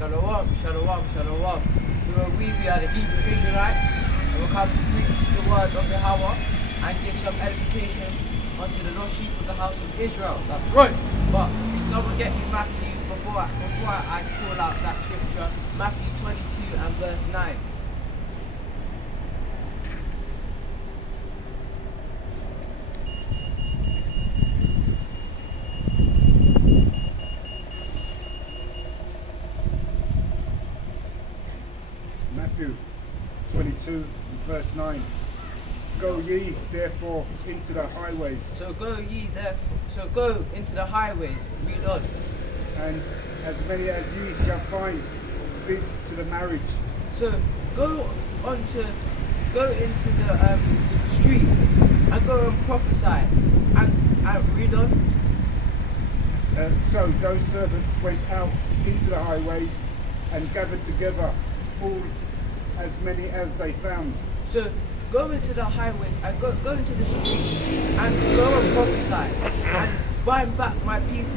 Shalom, shalom, shalom. We are the Hebrew Israelites, and we come to preach the word of Yahweh and give some edification unto the lost sheep of the house of Israel. That's right. But someone get me Matthew before I call out that scripture. Matthew 22 and verse 9. Matthew 22 verse 9. Go ye therefore into the highways, So go into the highways, read on. and as many as ye shall find, bid to the marriage. So go into the streets and go and prophesy and read on. So those servants went out into the highways and gathered together all as many as they found. So go into the highways and go into the streets and go and prophesy and bind back my people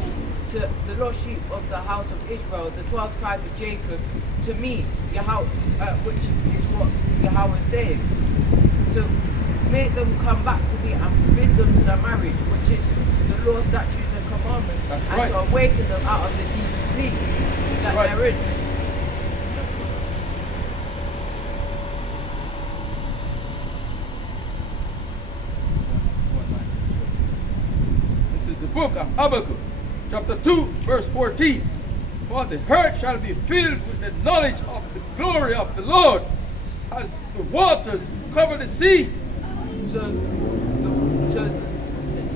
to the lost sheep of the house of Israel, the 12 tribes of Jacob, to me, Yahweh, which is what Yahweh is saying. So make them come back to me and bid them to the marriage, which is the law, statutes and commandments, That's and right. to awaken them out of the deep sleep that Right. they're in. This is the book of Habakkuk, chapter 2, verse 14. For the earth shall be filled with the knowledge of the glory of the Lord, as the waters cover the sea. So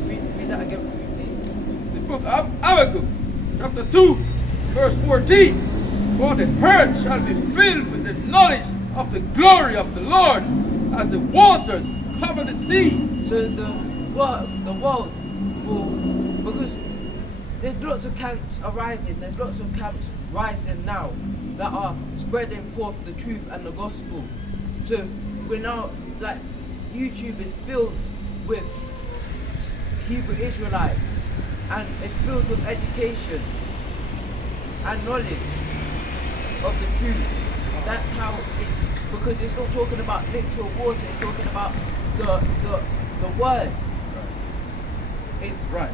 read that again for me, please. It's the book of Habakkuk, chapter 2, verse 14. For the earth shall be filled with the knowledge of the glory of the Lord, as the waters cover the sea. So the world will, because there's lots of camps arising, there's lots of camps rising now that are spreading forth the truth and the gospel. So we're now, like, YouTube is filled with Hebrew Israelites, and it's filled with education and knowledge of the truth. That's how it's, because it's not talking about literal water, it's talking about the word. It's Right.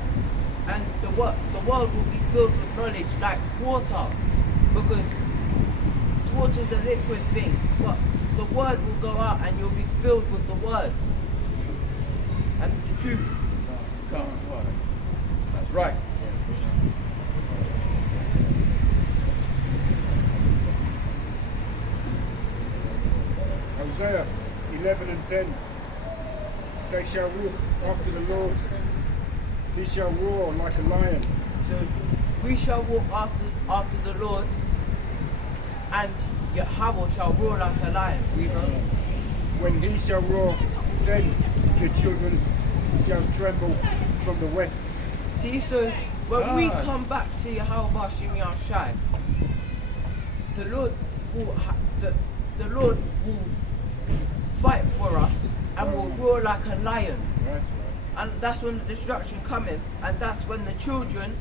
and the world will be filled with knowledge like water, because water is a liquid thing, but the word will go out and you'll be filled with the word and the truth. Come, water. That's right. Hosea 11 and 10. They shall walk after the Lord. He shall roar like a lion. So we shall walk after the Lord, and Yahweh shall roar like a lion. When he shall roar, then the children shall tremble from the west. See, so when we God. come back to Yahweh Shimi Shai, the Lord will the Lord will fight for us and will roar like a lion. Right. And that's when the destruction cometh, and that's when the children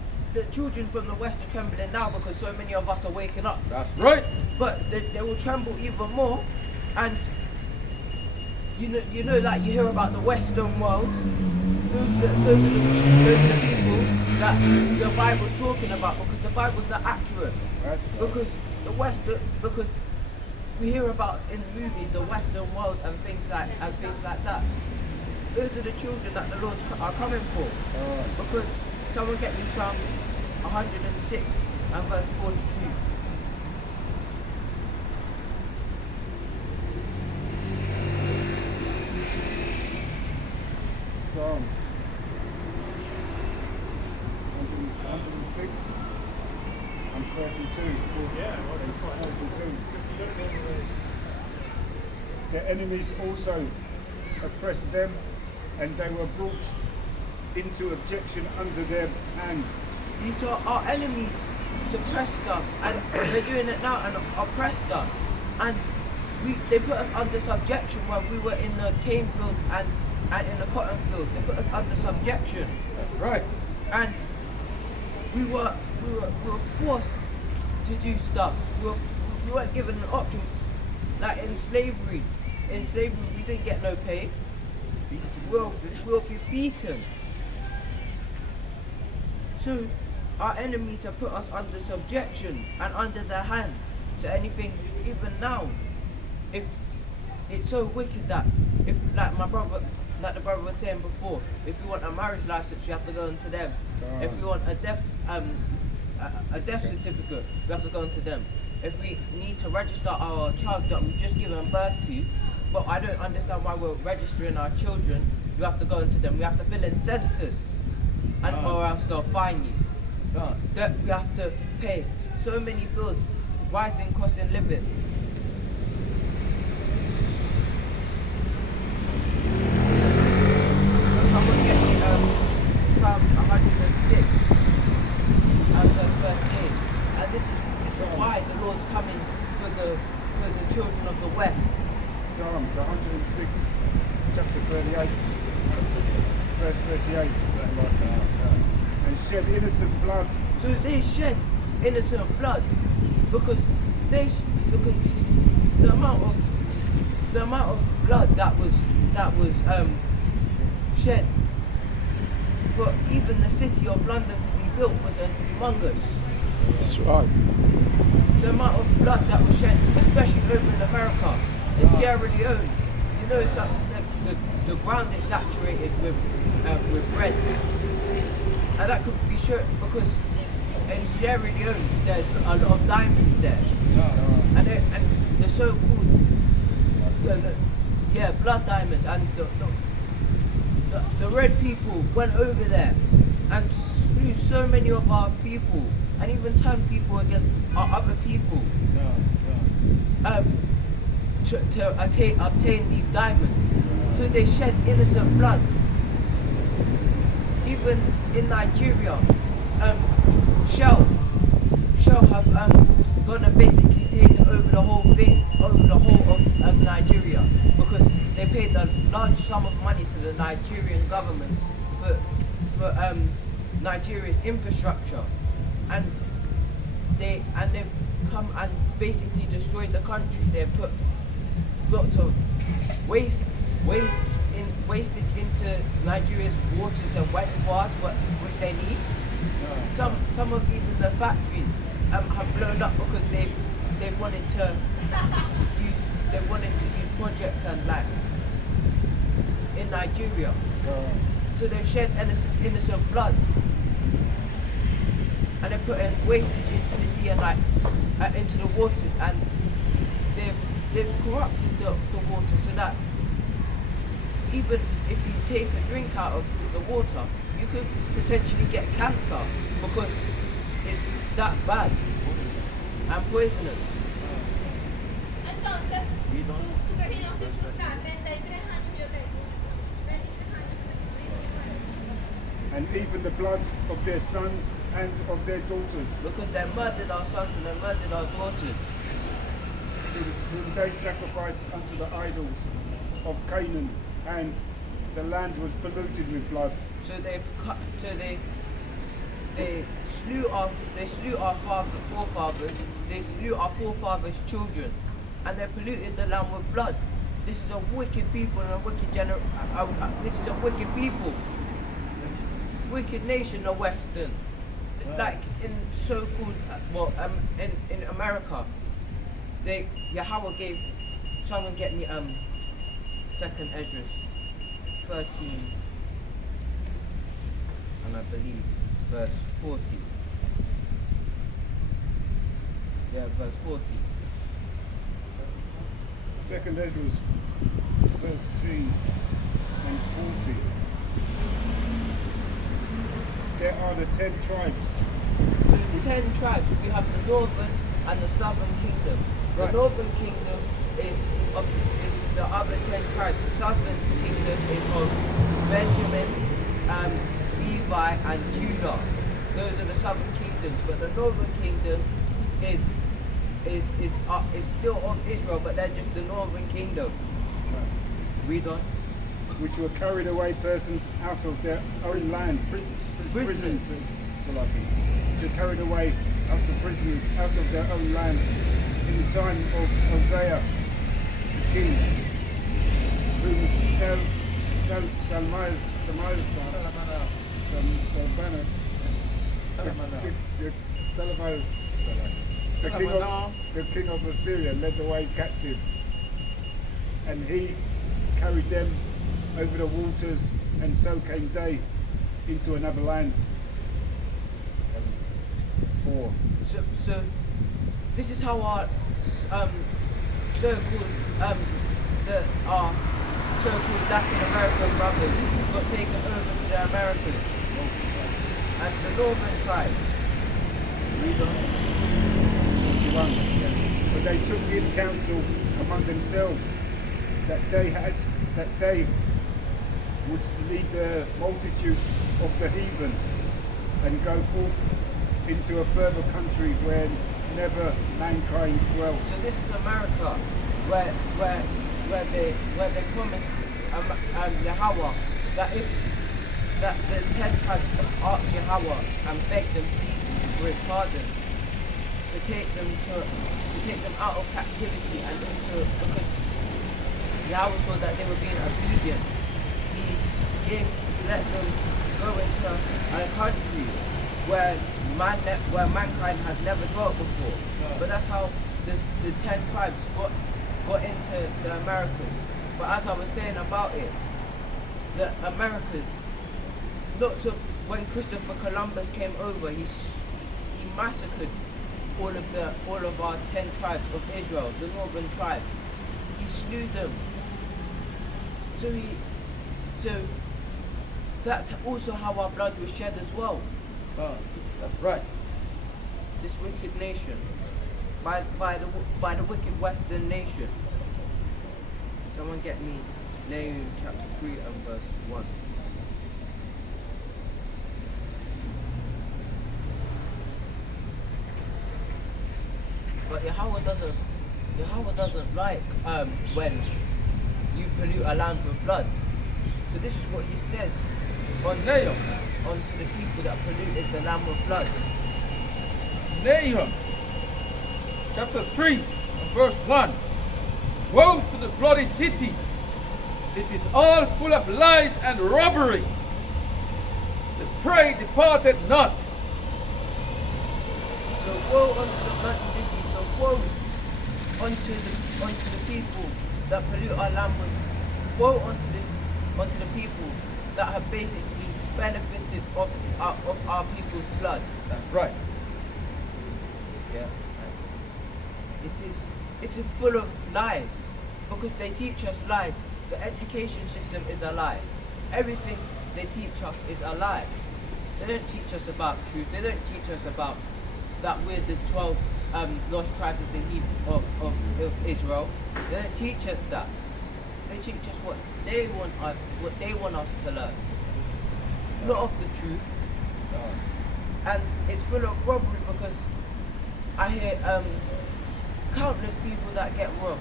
from the west are trembling now, because so many of us are waking up. That's right. But they will tremble even more. And you know, like you hear about the Western world. Those are the people that the Bible's talking about, because the Bible's not accurate. That's Because because we hear about in the movies the Western world and things like that. Those are the children that the Lord are coming for. Because someone get me Psalms 106 and verse 42. Psalms 106 and 32. And 42. Their enemies also oppressed them, and they were brought into objection under their hand. See, so our enemies suppressed us, and they're doing it now and oppressed us. And they put us under subjection when we were in the cane fields and in the cotton fields. They put us under subjection. That's right. And we were forced to to do stuff. We weren't given an option. Like in slavery, we didn't get no pay. We'll be beaten. So our enemies have put us under subjection and under their hand to anything. Even now, if it's so wicked that if like the brother was saying before, if you want a marriage license, you have to go into them. If you want a death certificate, we have to go into them. If we need to register our child that we've just given birth to, but I don't understand why we're registering our children, you have to go into them. We have to fill in census, and or else they'll fine you. That we have to pay so many bills, rising cost in living. Someone get me Psalms 106 and verse 38, and this is why the Lord's coming for the children of the West. Psalms 106, chapter 38, verse 38. And shed innocent blood. So they shed innocent blood because the amount of blood that was shed for even the city of London to be built was humongous. That's right. The amount of blood that was shed, especially over in America, in Sierra Leone, you know, the ground is saturated with bread, and that could be sure because in Sierra Leone there's a lot of diamonds there, and they're so called blood diamonds, and the red people went over there and slew so many of our people, and even turned people against our other people. To obtain these diamonds. So they shed innocent blood. Even in Nigeria, Shell have gone and basically taken over the whole thing, over the whole of Nigeria, because they paid a large sum of money to the Nigerian government for Nigeria's infrastructure, and they've come and basically destroyed the country. They've put lots of wastage into Nigeria's waters and reservoirs, which they need. Some of even the factories have blown up because they wanted to use projects and like in Nigeria. So they've shed innocent blood, and they put in wastage into the sea and like into the waters, and they've corrupted the water so that even if you take a drink out of the water, you could potentially get cancer because it's that bad and poisonous. Entonces, tú crees que ellos disfrutar 33 años yo tengo. 33 años. And even the blood of their sons and of their daughters, Because they murdered our sons and they murdered our daughters. whom they sacrificed unto the idols of Canaan, and the land was polluted with blood. So they slew our forefathers. They slew our forefathers' children, and they polluted the land with blood. This is a wicked people and a wicked this is a wicked people, wicked nation, the Western. Like in so-called in America, Yahweh gave someone get me Second Esdras 13, and I believe verse 40. Yeah, verse 40. Second Esdras 13 and 40. There are the 10 tribes. So the 10 tribes, we have the northern and the southern kingdom. The Right. northern kingdom is the other 10 tribes. The southern kingdom is of Benjamin, Levi, and Judah. Those are the southern kingdoms. But the northern kingdom is still of Israel, but they're just the northern kingdom. Read on. Which were carried away persons out of their own land. Prisons. They carried away out of prisoners, out of their own land. In the time of Hosea, the king, whom Salbanus, the king of Assyria, led away captive, and he carried them over the waters, and so came they into another land. 4. So this is how our so-called our so-called Latin American brothers got taken over to the Americans and the northern tribes. Read on. 41. But they took this counsel among themselves that they would lead the multitude of the heathen and go forth into a further country where never mankind dwelt. So this is America, where they promised Yahweh that if that the 10 tribes would ask Yahweh and beg them please for his pardon to take them out of captivity and into, because Yahweh saw that they were being obedient. He let them go into a country where mankind had never dwelt before. But that's how the 10 tribes got into the Americas. But as I was saying about it, the Americas, lots of, when Christopher Columbus came over, he massacred all of our 10 tribes of Israel, the northern tribes. He slew them. So that's also how our blood was shed as well. That's right. This wicked nation, by the wicked Western nation. Someone get me Nahum chapter 3 and verse 1. But Yahweh doesn't like when you pollute a land with blood. So this is what he says On Nahum, unto the people that polluted the land with blood. Nahum, chapter 3 and verse 1. Woe to the bloody city! It is all full of lies and robbery. The prey departed not. So woe unto the bloody city, so woe unto the people that pollute our land with, woe unto the people that have basically benefited of our people's blood. That's right. Yeah. It is full of lies, because they teach us lies. The education system is a lie. Everything they teach us is a lie. They don't teach us about truth. They don't teach us about that we're the 12 lost tribes of the of Israel. They don't teach us that. They teach us what they want us to learn, not of the truth. And it's full of robbery, because I hear countless people that get robbed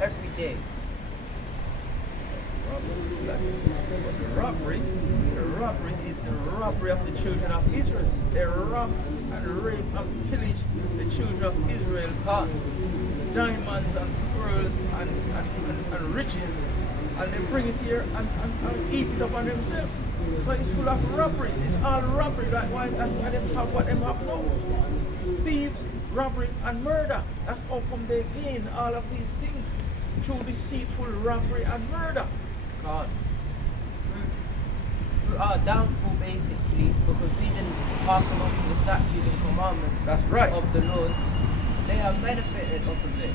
every day. The robbery is the robbery of the children of Israel. They rob and rape and pillage the children of Israel, diamonds and pearls and riches, and they bring it here and eat it up on themselves. So it's full of robbery. It's all robbery. That's why they have what they have now. Thieves, robbery and murder. That's how come they gain all of these things, through deceitful robbery and murder. God. Through our downfall, basically, because we didn't hearken on to the statutes and commandments That's right. of the Lord, they have benefited off of it.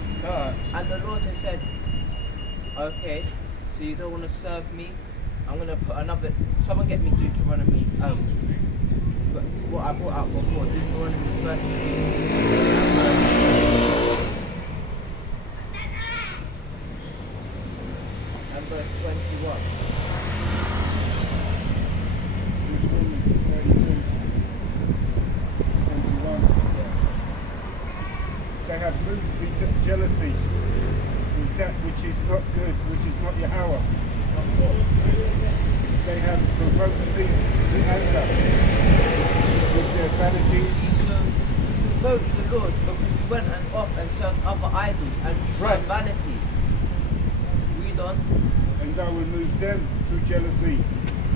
And the Lord has said, okay, so you don't want to serve me? I'm going to put another, someone get me Deuteronomy, what I brought out before, Deuteronomy 32. And verse 21. Deuteronomy 32, 21. They have moved me to jealousy with that which is not good, which is not Yahweh. They have provoked me to anger with their vanities. So, provoked the Lord because we went and off and served other idols and we Right. served vanity. Read on. And I will move them to jealousy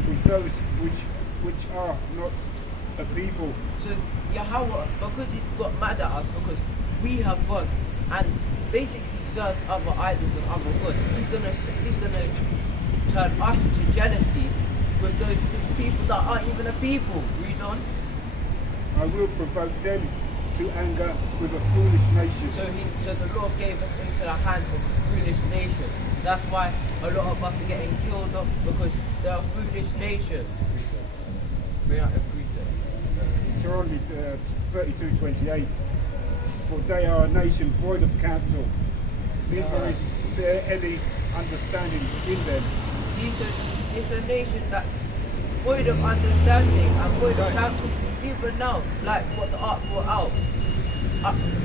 with those which are not a people. So Yahweh, because he's got mad at us, because we have gone and basically served other idols and other gods, he's gonna turn us to jealousy with those people that aren't even a people. Read on. I will provoke them to anger with a foolish nation. So the Lord gave us into the hand of a foolish nation. That's why a lot of us are getting killed off, because they're a foolish nation. Bring out the precept. Deuteronomy 32:28. For they are a nation void of counsel, neither is there any understanding in them. See, so it's a nation that's void of understanding and void of counsel. Even now, like what the art brought out,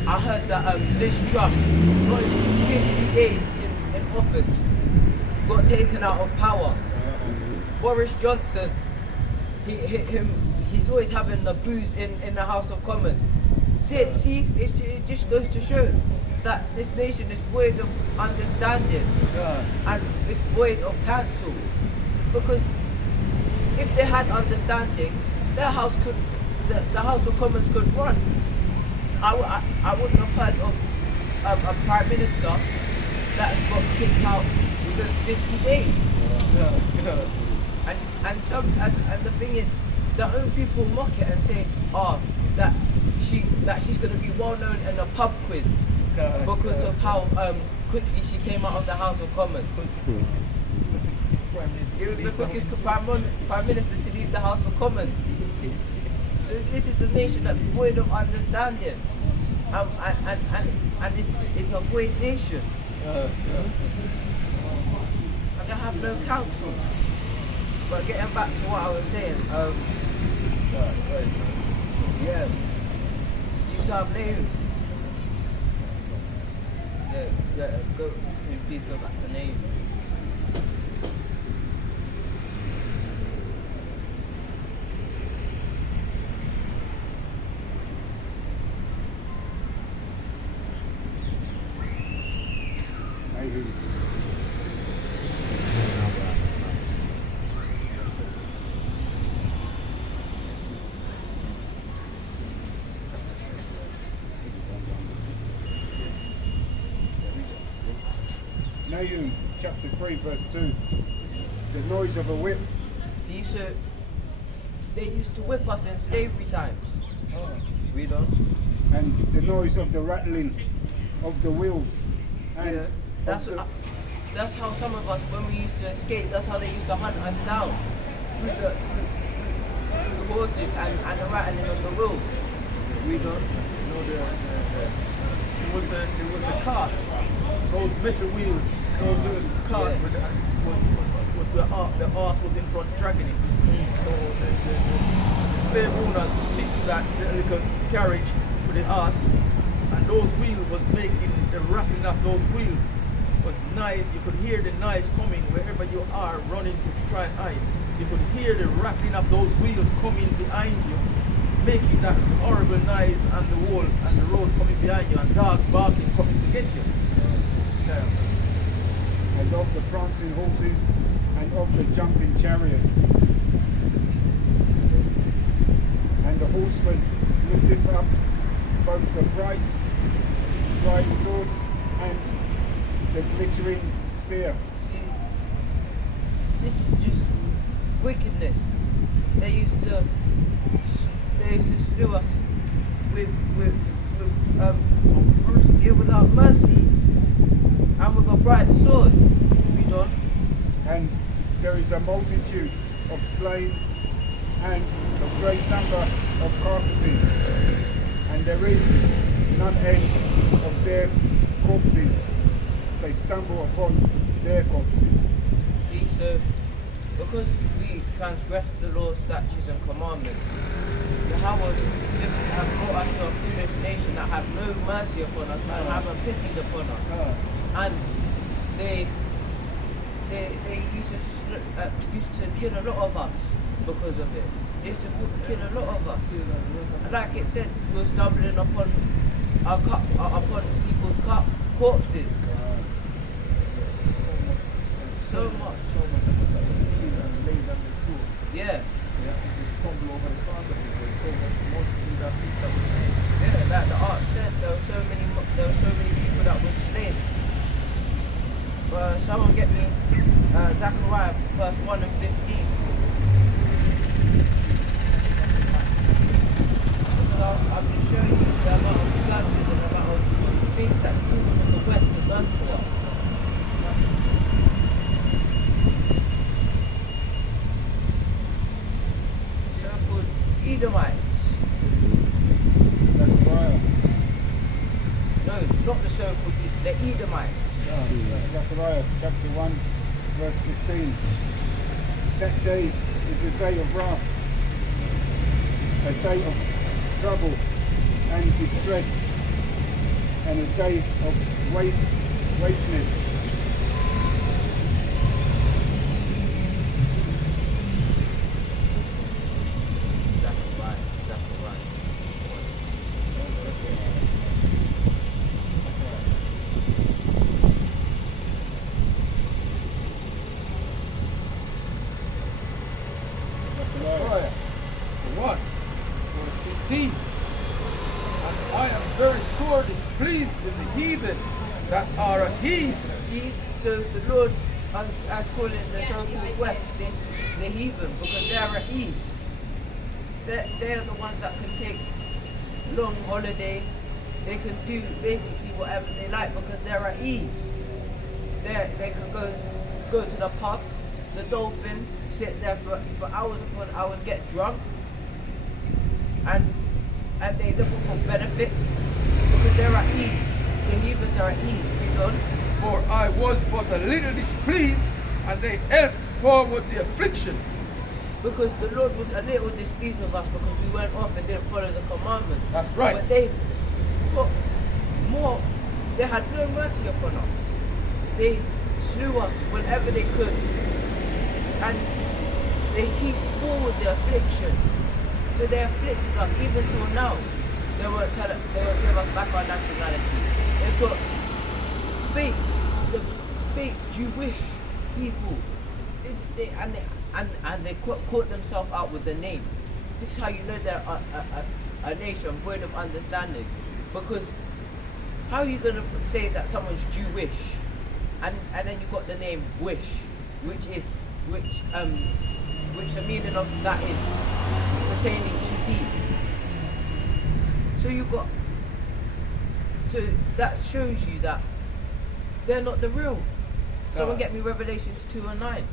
I heard that Liz Truss, not even 50 days in office, got taken out of power. Boris Johnson, he's always having the booze in the House of Commons. See, it just goes to show that this nation is void of understanding and it's void of counsel. Because if they had understanding, the House of Commons could run. I wouldn't have heard of a Prime Minister that has got kicked out within 50 days. And the thing is, the own people mock it and say, that she's going to be well known in a pub quiz because of how quickly she came out of the House of Commons. It was the quickest Prime Minister to leave the House of Commons. So this is the nation that's void of understanding, and it's a void nation. And they have no counsel. But getting back to what I was saying, yeah, you serve Nahum. Yeah, please go back to Nahum. Nahum. Nahum chapter 3 verse 2. The noise of a whip. See, so they used to whip us in slavery times. Read on. And the noise of the rattling of the wheels. And Yeah, that's how some of us, when we used to escape, that's how they used to hunt us down through the horses and the rattling of the wheels. Read on. It was the cart, those metal wheels, those little cart Yeah. was the arse was in front dragging it. So the slave owner would sit in that little carriage with the arse, and those wheels was making the rattling of those wheels was nice. You could hear the noise coming wherever you are running to try and hide. You could hear the rattling of those wheels coming behind you, making that horrible noise on the wall and the road coming behind you, and dogs barking coming to get you. Yeah. and of the prancing horses and of the jumping chariots. And the horseman lifteth up both the bright sword and the glittering spear. See, this is just wickedness. They used to slew us without mercy and with a bright sword. Read on. And there is a multitude of slain and a great number of carcasses, and there is none end of their corpses. They stumble upon their corpses. See, so because we transgress the law, statutes, and commandments, Yahweh has brought us to a foolish nation that have no mercy upon us and haven't pitied upon us. And they used to kill a lot of us because of it. this would kill a lot of us. And like it said, we're stumbling upon upon people's corpses. So much. Yeah. Yeah, like the art said, there were so many people that were slain. Someone get me Zechariah verse 1 and 15. Because I've been showing you the amount of classes and the amount of things that the children of the West have done to us. So-called Edomites. Zechariah. No, not the so-called the Edomites. Zechariah chapter 1 verse 15. That day is a day of wrath, a day of trouble and distress, and a day of wasteness. Zechariah 1, verse 15. And I am very sore displeased with the heathen that are at ease. See, so the Lord has called it the so-called West, the heathen, because they're at ease. They're the ones that can take long holiday. They can do basically whatever they like because they're at ease. They can go to the pub, the Dolphin, sit there for hours upon hours, get drunk, and they look for benefit because they're at ease. The heathens are at ease. Read on. For I was but a little displeased, and they helped forward the affliction. Because the Lord was a little displeased with us because we went off and didn't follow the commandments. That's right. But they put more, they had no mercy upon us. They slew us whenever they could. And they heaped forward the affliction. So they afflicted us even till now. They won't give us back our nationality. They put the fake Jewish people. And they caught themselves out with the name. This is how you know they're a nation void of understanding. Because how are you going to say that someone's Jewish and then you got the name Wish, which the meaning of that is pertaining to be. So that shows you that they're not the real. Someone get me Revelations 2 and 9.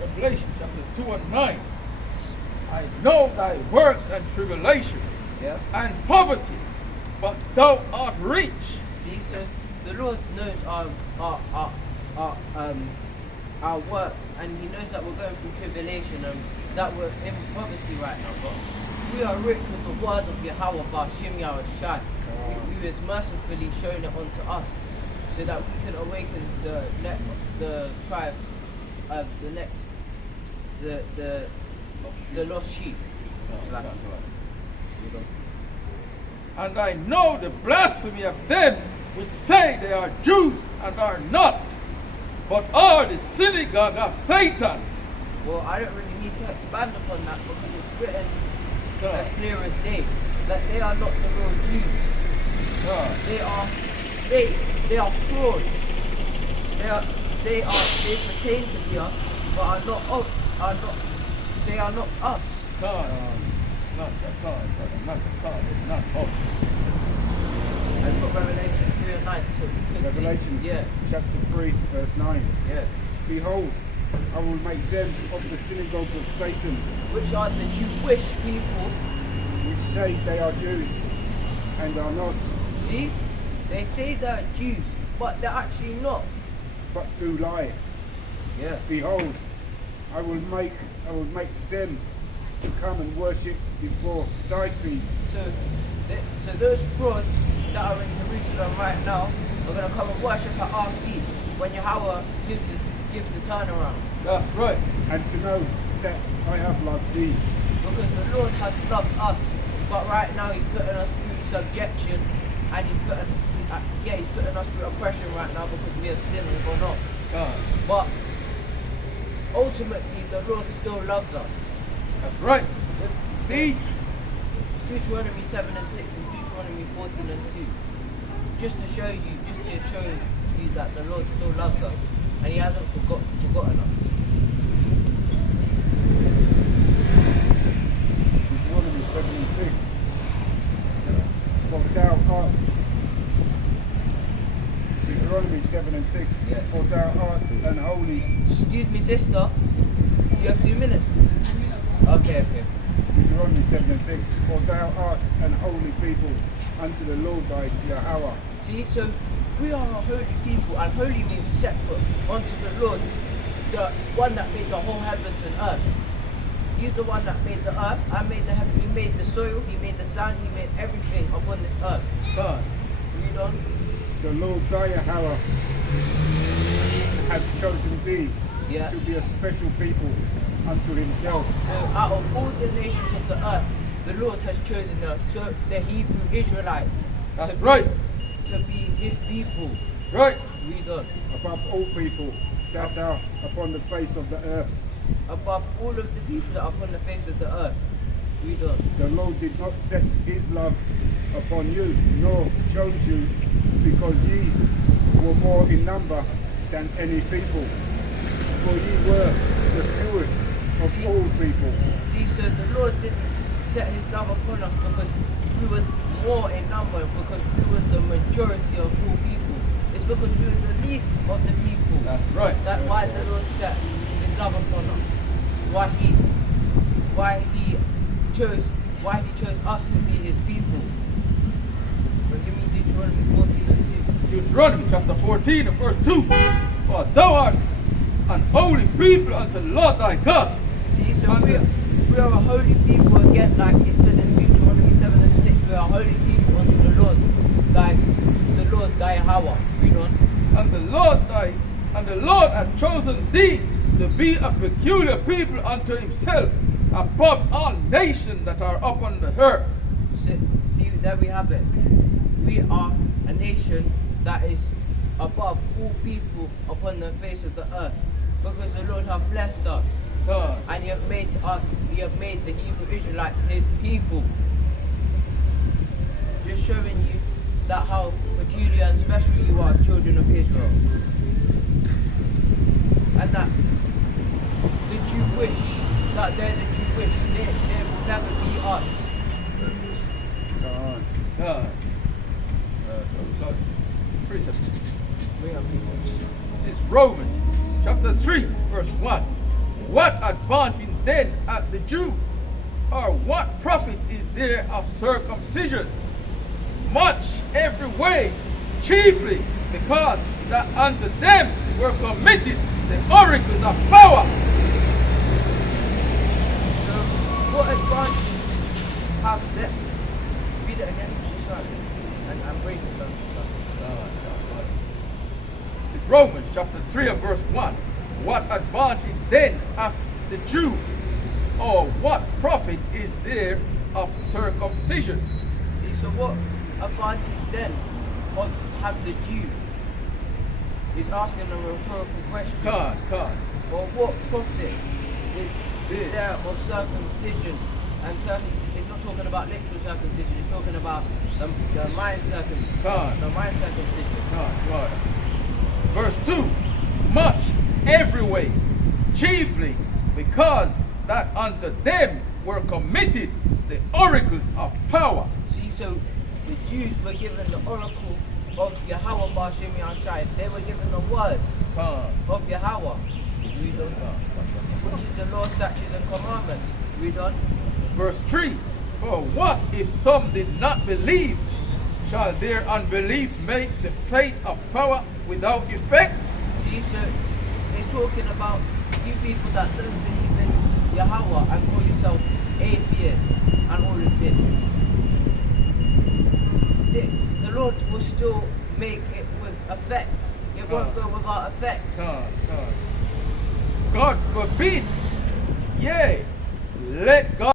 Revelation chapter 2 and 9. I know thy works and tribulations, Yeah. and poverty, but thou art rich. See, so the Lord knows our works, and He knows that we're going through tribulation and that we're in poverty right now. But we are rich with the word of Yahweh Bashim Yahushai, who is mercifully shown it unto us, so that we can awaken the tribe of the lost sheep. And I know the blasphemy of them which say they are Jews and are not, but are the synagogue of Satan. Well, I don't really need to expand upon that because it's written as clear as day that they are not the real Jews. They are fake. They are frauds. They pertain to be us, but are not us. They are not us. Not the God, not the God, not us. I've got Revelation 3 and 9 to Revelations Yeah. chapter 3 verse 9. Yeah. Behold, I will make them of the synagogues of Satan, Which are the Jewish people. which say they are Jews and are not, See? They say they're Jews, but they're actually not. but do lie. Yeah. Behold, I will make them to come and worship before thy feet. So So those frauds that are in Jerusalem right now are going to come and worship at our feet when Yahweh gives the turnaround. That's right. And to know that I have loved thee. Because the Lord has loved us, but right now He's putting us through subjection, and He's putting us through oppression right now because we have sinned and gone off. God. But ultimately, the Lord still loves us. That's right. See? Deuteronomy 7 and 6 and Deuteronomy 14 and 2. Just to show you that the Lord still loves us and He hasn't forgotten us. Deuteronomy 7 and 6. For thou art. Deuteronomy 7 and 6. Yeah. For thou art an holy. Excuse me, sister. Do you have 2 minutes? Okay. Deuteronomy 7 and 6. For thou art an holy people unto the Lord thy Yahweh. See, so we are a holy people, and holy means separate unto the Lord, the one that made the whole heavens and earth. He's the one that made the earth. I made the heaven. He made the soil. He made the sand. He made everything upon this earth. God. Read on. The Lord thy Yahweh hath chosen thee Yeah. to be a special people unto himself. So out of all the nations of the earth, the Lord has chosen the Hebrew Israelites That's to right. be His people. Right. Read on. Above all people that are upon the face of the earth. Above all of the people that are upon the face of the earth. Read on. The Lord did not set his love upon you, nor chose you, because ye were more in number than any people. For ye were the fewest of all people. See, so the Lord didn't set His love upon us because we were more in number, because we were the majority of all people. It's because we were the least of the people. That's right. That's why the Lord set His love upon us. Why he chose us to be His people. But give me Deuteronomy 14 and 2. Deuteronomy chapter 14 and verse 2. For thou art an holy people unto the Lord thy God. See, so we are a holy people again, like it said in Deuteronomy 7 and 6. We are holy people unto the Lord thy Yahweh. Read on. And the Lord hath chosen thee to be a peculiar people unto himself, above all nations that are upon the earth. See, there we have it. We are a nation that is above all people upon the face of the earth, because the Lord hath blessed us, God. and He hath made the Hebrew Israelites His people. Just showing you that how peculiar and special you are, children of Israel, and that the Jewish, that they're the Jewish, they will never be us. God. Precept. We are people. This is Romans chapter 3 verse 1. What advantage then hath the Jew? Or what profit is there of circumcision? Much every way, chiefly because that unto them were committed the oracles of power. So, what advantage have them? Read it again, just right, and break it down. This is Romans chapter 3 and verse 1. What advantage then hath the Jew? Or what profit is there of circumcision? See, so what advantage then have the Jew? He's asking a rhetorical question. God. Or what profit is there of circumcision? And it's not talking about literal circumcision, it's talking about the mind circumcision. God. The mind circumcision. God. Verse 2. Much every way, chiefly because that unto them were committed the oracles of power. See, so the Jews were given the oracle of Yahweh Bar Shem Yahshai. They were given the word God. of Yahweh. Read on. Which is the law, statutes, and commandments. Read on. Verse 3. For what if some did not believe? Shall their unbelief make the faith of power without effect? See, so it's talking about you people that don't believe in Yahweh and call yourself atheists and all of this. the Lord will still make it with effect. It won't go without effect. God forbid. Yea, let God